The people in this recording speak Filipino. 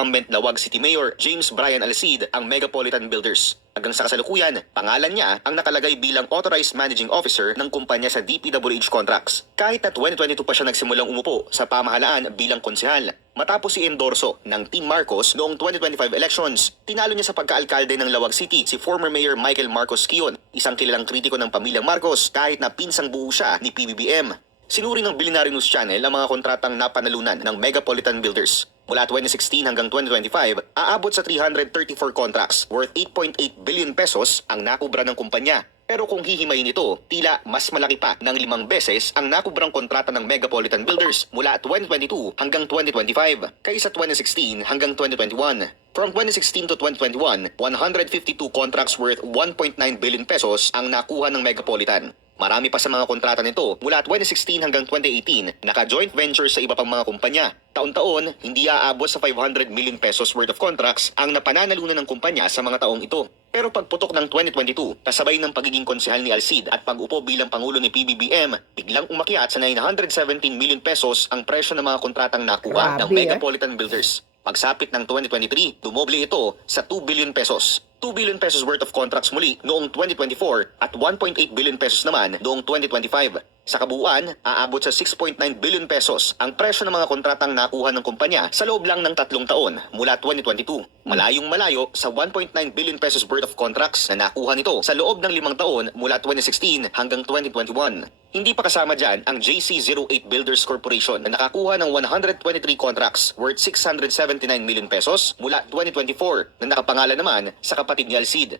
incumbent Lawag City Mayor James Brian Alcid ang Megapolitan Builders. Hanggang sa kasalukuyan, pangalan niya ang nakalagay bilang Authorized Managing Officer ng kumpanya sa DPWH Contracts. Kahit na 2022 pa siya nagsimulang umupo sa pamahalaan bilang konsehal. Matapos i-endorso ng Team Marcos noong 2025 elections, tinalo niya sa pagkaalkalde ng Lawag City si former Mayor Michael Marcos Kion, isang kilalang kritiko ng pamilyang Marcos kahit na pinsang buo siya ni PBBM. Sinuri ng Billionaire News Channel ang mga kontratang napanalunan ng Megapolitan Builders. Mula 2016 hanggang 2025, aabot sa 334 contracts worth 8.8 billion pesos ang nakubra ng kumpanya. Pero kung hihimayin ito, tila mas malaki pa ng 5 beses ang nakubrang kontrata ng Megapolitan Builders mula 2022 hanggang 2025 kaysa 2016 hanggang 2021. From 2016 to 2021, 152 contracts worth 1.9 billion pesos ang nakuha ng Megapolitan. Marami pa sa mga kontrata nito mula 2016 hanggang 2018, naka-joint venture sa iba pang mga kumpanya. Taon-taon, hindi aabot sa 500 million pesos worth of contracts ang napananalunan ng kumpanya sa mga taong ito. Pero pagputok ng 2022, kasabay ng pagiging konsehal ni Alcid at pag-upo bilang Pangulo ni PBBM, biglang umakyat sa 917 million pesos ang presyo ng mga kontratang nakuha ng Megapolitan Builders. Pagsapit ng 2023, dumoble ito sa 2 billion pesos. 2 billion pesos worth of contracts muli noong 2024 at 1.8 billion pesos naman noong 2025. Sa kabuuan, aabot sa 6.9 billion pesos ang presyo ng mga kontratang nakuha ng kumpanya sa loob lang ng 3 taon mula 2022. Malayong malayo sa 1.9 billion pesos worth of contracts na nakuha nito sa loob ng 5 taon mula 2016 hanggang 2021. Hindi pa kasama dyan ang JC08 Builders Corporation na nakakuha ng 123 contracts worth 679 million pesos mula 2024 na nakapangalan naman sa kapatid ni Alcid.